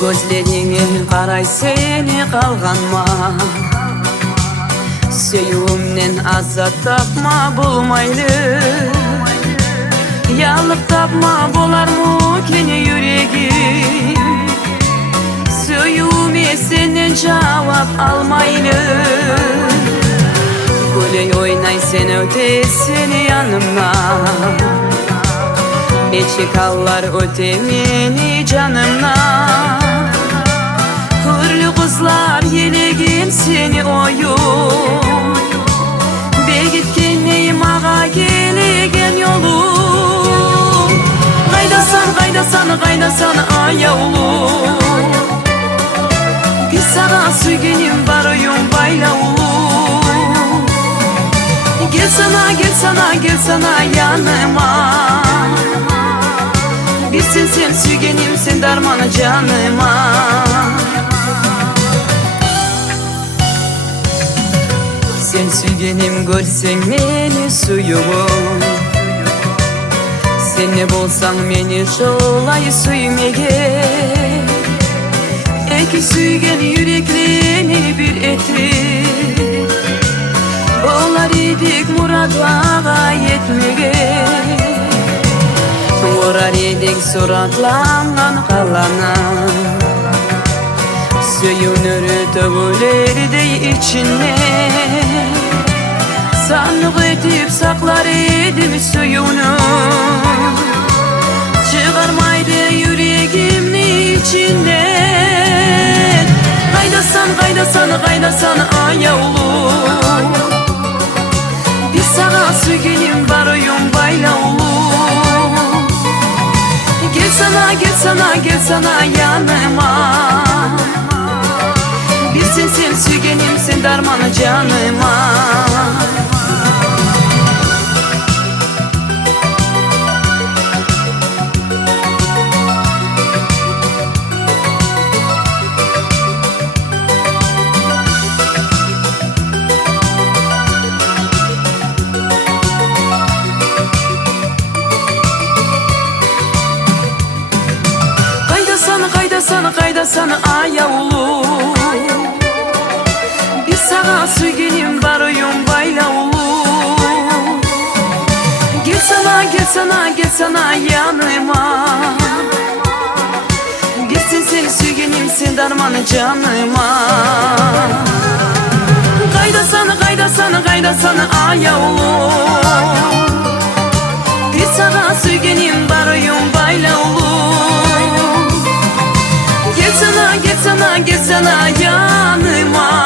Gözlerine karay seni kalganma, söyümden azat tapma bulmaylı. Yallık tapma bolar mı kene yüreğim, söyüme senden cevap almaylı. Güley oynay sen ötesini yanımda, Eçik allar ötemini canımla. Hırlı kızlar yelegin seni oyun, Begitken neyim ağa gelegen yolum. Kaydasan kaydasan kaydasan ayavulum, Bir sağa sügenim barıyım baylavulum. Gel sana gel sana gel sana yanıma, Bilsin sen sügenim sen darmanı canıma. Sen sügenim görsen beni suyumu, Sen ne bolsan beni şolay süymege. Eki süygen yüreklerini bir etir, Bolar idik muratlağa yetmege. Vurar edik suratlangan kalana, Söyünür tövülerdi içine. Sanık edip saklar edim söyünü, Çıkarmaydı yüreğimin içinden. Kaydasan kaydasan kaydasan ayavulum, Bir sağa sügenim barıyım baylavulum. Gel sana gel sana gel sana yanıma, Bilsin sen sügenim sen darmanı canıma. Kaydasan kaydasan ayavulum, Bir sağa sügenim barıyım baylavulum. Gel sana gel sana gel sana yanıma, Bilsin sen sügenim sen darmanı canıma. Kaydasan kaydasan kaydasan ayavulum, Bir sağa sügenim barıyım baylavulum. Gel sana gel sana gel sana yanıma,